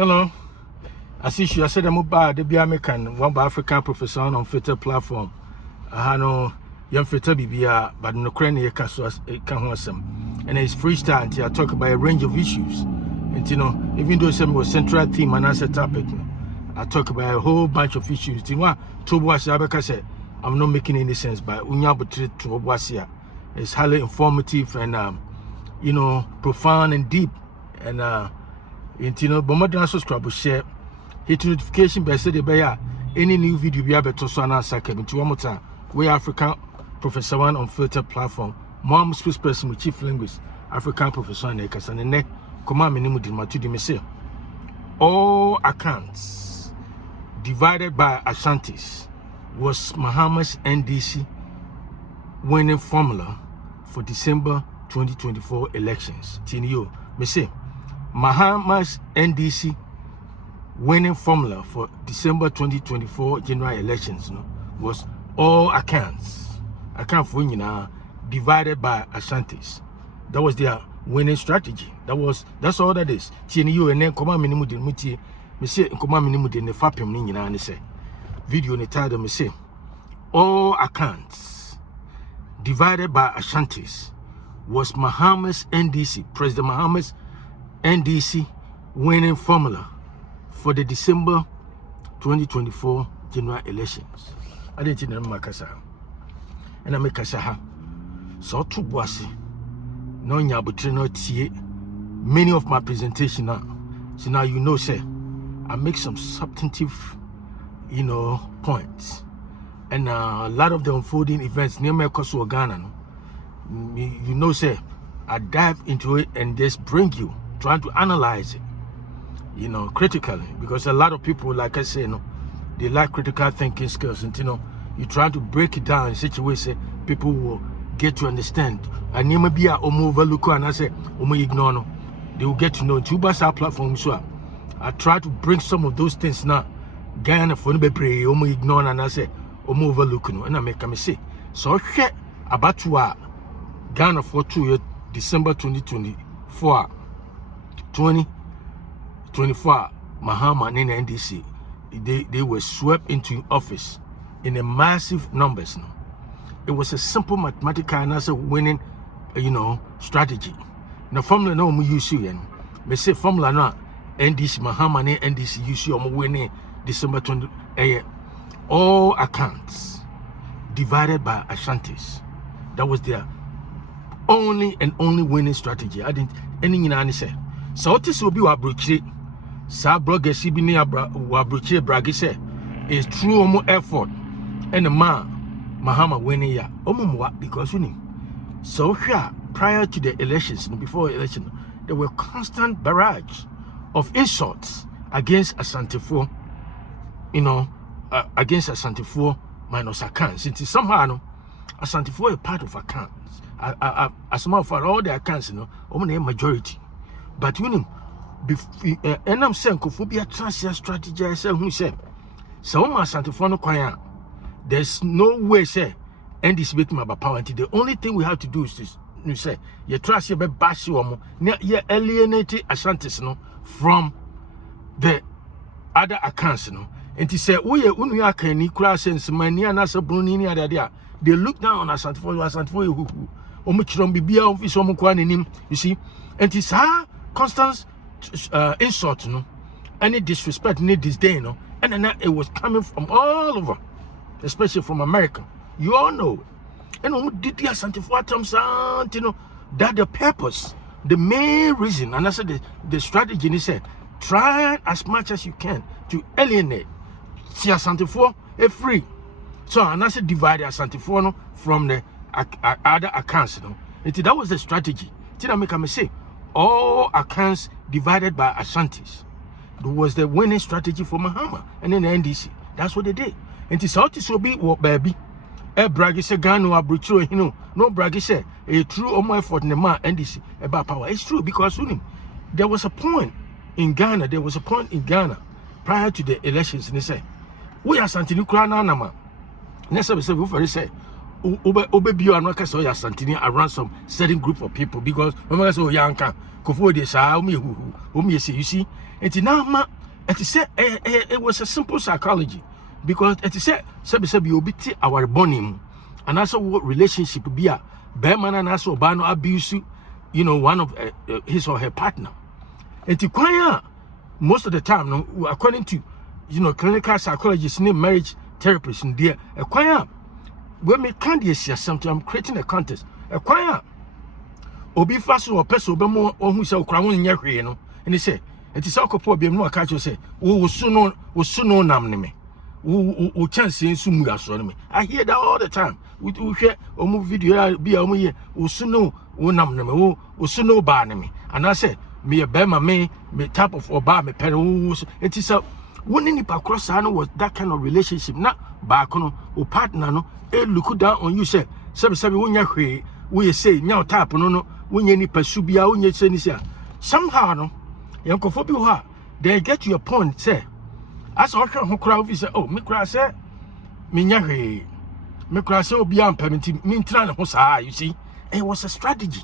Hello. As you said, I'm about the American one by African professor on Twitter platform. I know young Twitter BBA, but no Ukrainian and it's freestyle until I talk about a range of issues. And you know, even though some was central theme and answer topic, I talk about a whole bunch of issues. I'm not making any sense, but it's highly informative and you know, profound and deep. And you know, but more subscribe, share, hit notification by say the any new video be able to so na saka into one more time. We African Professor One on Filter platform. Mom spokesperson with chief linguist, African Professor and Akans and ne command me nimu di matu di me say. All Akans divided by Asantes was Mahama's NDC winning formula for December 2024 elections. Tinio, me say Mahama's NDC winning formula for December 2024 general elections was all Akans. Account for divided by Asantes. That was their winning strategy. That's all that is. TNU and then command minimum de muti. Me say command minimum de ne fapim ni nyina ne say. Video ne title me say all Akans divided by Asantes was Mahama's NDC, President Mahama's NDC winning formula for the December 2024 general elections. I didn't know Makasa. And I make Kasaha. So to Boise. No Nyabutrino Tie. Many of my presentation now. So now you know, say, I make some substantive, you know, points. And a lot of the unfolding events near Mercosur Ghana. You know, say, I dive into it and just bring you, trying to analyze it, you know, critically, because a lot of people, like I say, you know, they lack critical thinking skills, and you know, you try to break it down in such a way, say people will get to understand. And you may be a overlook and I say, ignore no, they will get to know. Two our platform, so I try to bring some of those things now. Ghana for no be ignore and I say, overlook no, and I make me say, so share about to Ghana for 2 years. December 2024, Mahama and NDC, they were swept into office in a massive numbers. No? It was a simple mathematical and also winning, you know, strategy. Now formula no we use you and me say formula no NDC Mahama and NDC use you winning December 20. All Akans divided by Asantes. That was their only winning strategy. I didn't any in say. So this will be what broche. Sa blogger Sibini Wabroche Bragi say is true effort and the man Mahama winning ya. Because you know. So here prior to the elections, before election, there were constant barrage of insults against Asantefo, you know, against Asantefo minus Akans. Since somehow no, Asantefo is part of Akans. As a matter of fact, all the Akans, you know, only a majority. But you know, and I'm saying, Kophobia transfer strategy. I say, who said, so my Asantefo no kwaya. There's no way, say, and this bit about power. The only thing we have to do is this. You say, you trust your bash you alienated Asantes, no, from the other Akans, no. And he said, we are can equal sense, my near Nasa Bruni, they look down on Asantefo who. You see, and it's constant insult, no, any disrespect, any disdain, no, and then it was coming from all over, especially from America. You all know, and did the Asantefo, you know, that the purpose, the main reason, and I said the strategy, and he said, try as much as you can to alienate Asantefo free. So, and I said divide Asantefo no, from the other Akans, you know. And that was the strategy. Till I make me say, all Akans divided by Asantes. That was the winning strategy for Mahama and then the NDC. That's what they did. And this ought to be what baby. A braggy say Gano Abrucho, you know, no braggy say a true effort in the man NDC about power. It's true because you know, there was a point in Ghana, prior to the elections, and they say, we are Santini Krana Nama. Next we say, obe bio anaka so ya Santini around some certain group of people because remember so yanka kofo de sa omi say you see it now it say it was a simple psychology because it say sebi obi ti our bonim and also what relationship be a be man and also bano abuse you know one of his or her partner and kwanya most of the time no according to you know clinical psychologists and marriage therapists in there kwanya when me can't see something I'm creating a contest kwanya obi faso or person be mo ohun se okra won nya hwe no and he say it is akopo bi no aka say wo suno nam ne me wo chance nsu mu aso ne me I hear that all the time we hwe omu video bi omu ye wo suno wo nam ne me wo suno ba ne me and I say me be ma me type of oba me pere wo it is a one nipa cross no was that kind of relationship na ba kono o partner no e look down on you say sebi wo nya hwe wo say nya type no wo nya nipa su bia wo nya say ni say somehow no yankofo bi ho they get to your point say as o hwe ho kra we say oh me kra say me nya hwe me kra say obi am permit me ntra ne ho saa you see it was a strategy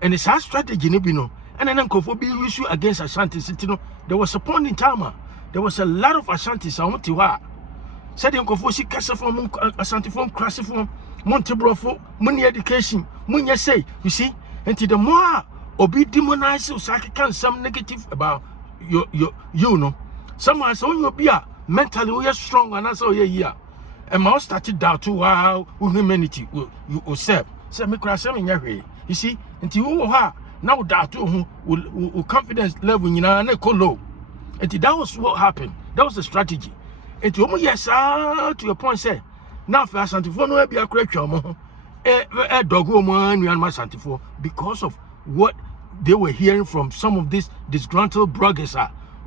and it's a strategy no bi no and then yankofo bi use you against Asantes city no there was a point in time there was a lot of Asantes I want to wa said yankofo si kase from Asante from crash from Montebrofo money education munya say you see and the more obi demonize so can some negative about you know someone so you be mentally we are strong and that's all yeah and my started doubt to wow humanity you serve say me crash am nya you see until you ha now doubt to confidence level you know na low and that was what happened that was the strategy and to yes to your point say now for Asante for no be a creature mo dogo mo anu Asante for because of what they were hearing from some of these disgruntled bloggers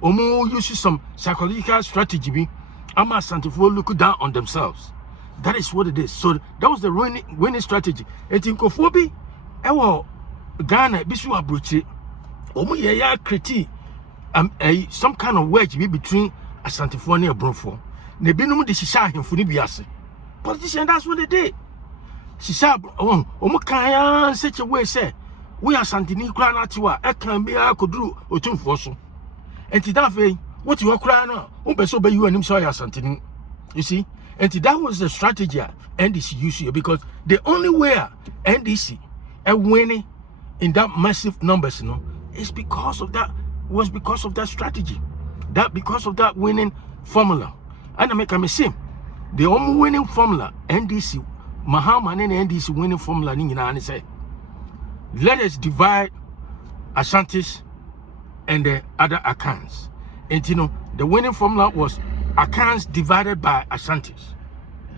omo use some psychological strategy ama Asante for look down on themselves. That is what it is. So that was the winning strategy. Etinkofo bi ewo Ghana bisu abrochi omo ye ya critique some kind of wedge between Asante for and Brofo. Ne binum de shisha ahemfo ni biase. Politicians, that's what they did. Shisha omo kan such a way say we are Santini kra na tiwa e kan be akoduru otumfo so. Enti that way what you kra na o be so be you anim so ya Santini. You see? Enti that was the strategy NDC used because the only way NDC winning in that massive numbers, you know, is because of that strategy. That because of that winning formula. And I make a mistake. The only winning formula NDC Mahama and NDC winning formula ni na say let us divide Asantes and the other Akans. And you know, the winning formula was Akans divided by Asantes.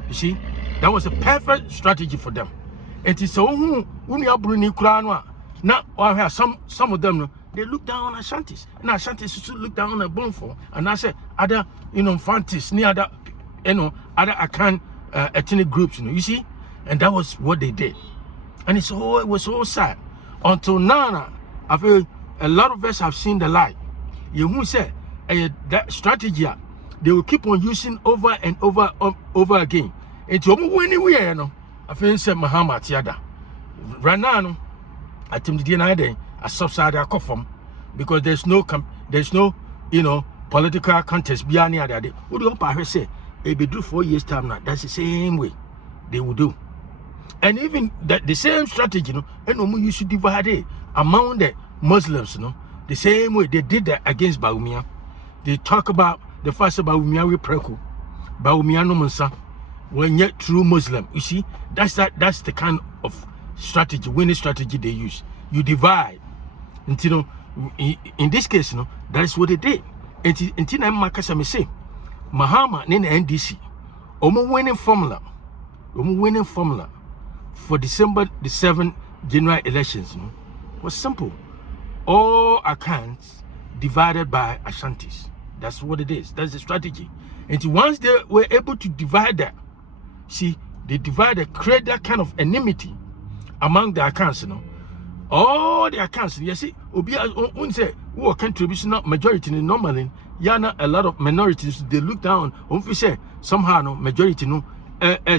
You see, that was a perfect strategy for them. And it's so when you bring Ukraine, now I have some of them they look down on Asantes, and Asantes look down on a Bonfo, and I said other Fantis near other other Akan ethnic groups, you see, and that was what they did, and it was so sad. Until now, I feel a lot of us have seen the light. You who say that strategy they will keep on using over and over again. It's almost anywhere, you know. I feel say Mahama tiada. Right now, I think the day a subside from because there's no political contest beyond the other day. What do you say? It be do 4 years time now. That's the same way they will do. And even that the same strategy, and you should divide it among the Muslims, the same way they did that against Baumia. They talk about the first Baumia we preku, Baumia no Munsa, when yet true Muslim. You see, that's the kind of strategy, winning strategy they use. You divide. Until in this case, that is what they did. Until I'm Makasa say, Mahama and NDC, winning formula for December the 7th general elections was simple. All accounts divided by Asantes. That's what it is. That's the strategy. And once they were able to divide that, see, they divided, create that kind of enmity among the accounts, all the accounts, you see, Obi say, who are contribution majority normally, yana a lot of minorities, they look down, say, somehow, majority,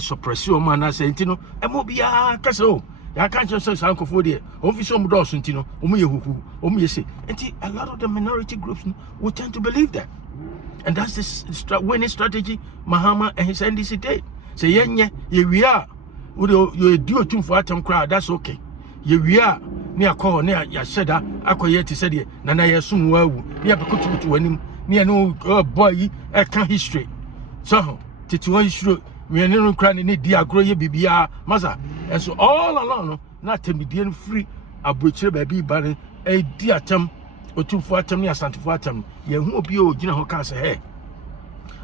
suppress o man na say ntino e mo bia kasa o ya kan say sankofo de o fi so mo do so ntino o mo ye huhu o mo ye say nti a lot of the minority groups will tend to believe that. And that's the winning strategy Mahama and his NDC did. Say yenye ye we are you do too for atom crowd, that's okay. Ye we are near call near ya sheda akoye ti said nana ye sum wawu near bekotu to wanim near no boy e kan history. So titi history we no cry ni dia agro ye bibia masa. And so all along na temidien free abrochire baby ban e di atem otu for atem ni Asante for atem ye hu obi o gina ho ka say hey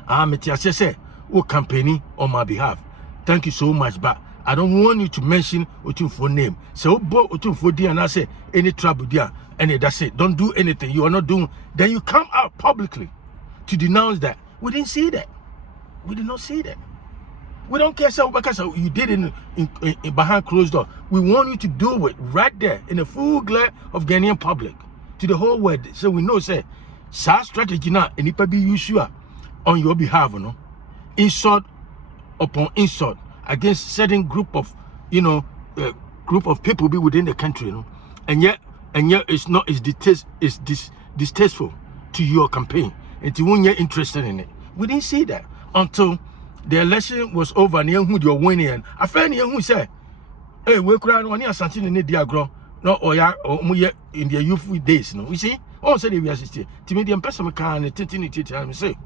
meti ase o campaigning on my behalf. Thank you so much, but I don't want you to mention Otunfo name. So Otunfo dia and I say any trouble there, and that's it. Don't do anything. You are not doing. Then you come out publicly to denounce that. We didn't see that. We did not see that. We don't care so because you did it in behind closed door. We want you to do it right there in the full glare of Ghanaian public to the whole world. So we know say strategy now and it be used on your behalf, you know. Insult upon insult against certain group of group of people be within the country, you know, and yet it's distasteful to your campaign and to when you're interested in it. We didn't see that until the election was over and you're winning. I found who said, hey, we're crying on here something in the diagram, no or in their youthful days, you know. We see all said we assisted to me the person can and say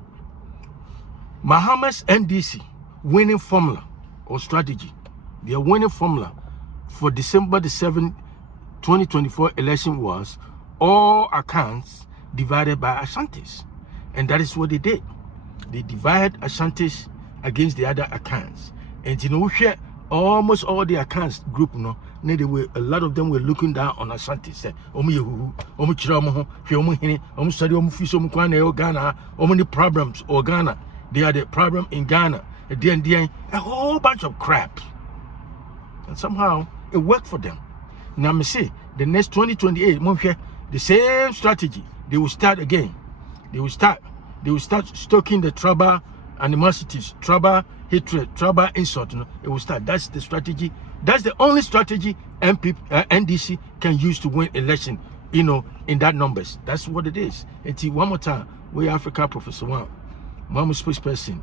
Mahama's NDC winning formula or strategy, their winning formula for December the 7th, 2024 election was all Akans divided by Asantes. And that is what they did. They divided Asantes against the other Akans. And you know, almost all the Akans group, you know, a lot of them were looking down on Asantes. Say, problems or Ghana. They are the problem in Ghana. A whole bunch of crap. And somehow it worked for them. Now me say the next 2028, the same strategy. They will start again. They will start stoking the tribal animosities, tribal hatred, tribal insult. You know, it will start. That's the strategy. That's the only strategy NDC can use to win election, you know, in that numbers. That's what it is. And one more time, we Africa Professor One. Mama spokesperson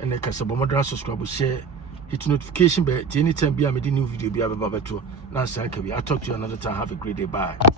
and the Casabomodran subscribe, share, hit notification bell. Anytime be a new video be able to now. I'll talk to you another time. Have a great day. Bye.